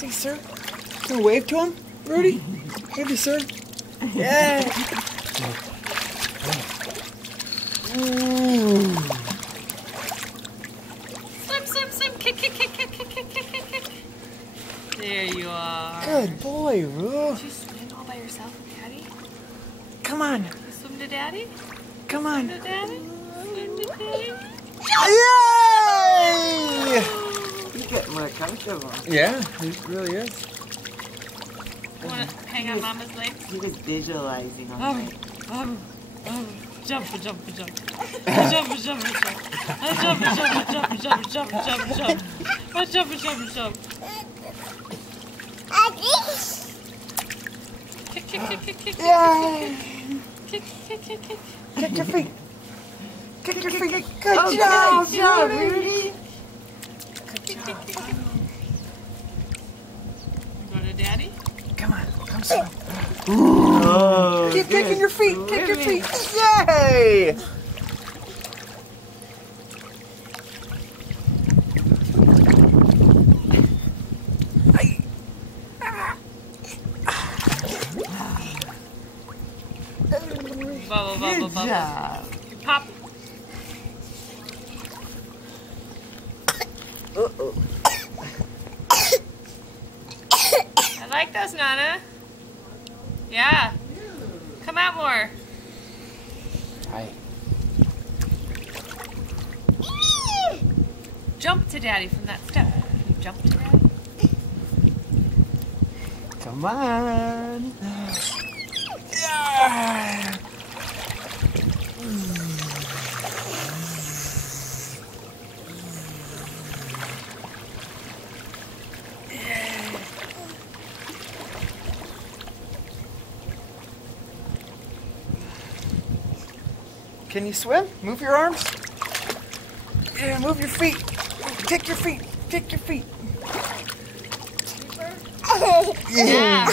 Say, sir. Can we wave to him, Rudy? Wave to sir. Yeah. Swim. Kick. There you are. Good boy, Roo. Did you swim all by yourself with Daddy? Come on. You swim to Daddy? Come on. Swim to Daddy? Swim to Daddy? Yay! He's getting more comfortable. Yeah, he really is. You want to hang on Mama's leg? He was visualizing all night. Jump. Jump. Kick. Yay! Kick. Kick your feet. Kick your feet. Good Oh, job, good job, Rudy. Rudy. Go to Daddy? Come on. Come swim. Oh, Keep kicking your feet. Kick your swimming. feet. Yay! Bubble. Good job. Pop. Uh-oh. I like those, Nana. Yeah. Come out more. Hi. Jump to Daddy from that step. Can you jump to Daddy? Come on. Yeah. Can you swim? Move your arms. Yeah, move your feet. Kick your feet. Kick your feet. Yeah.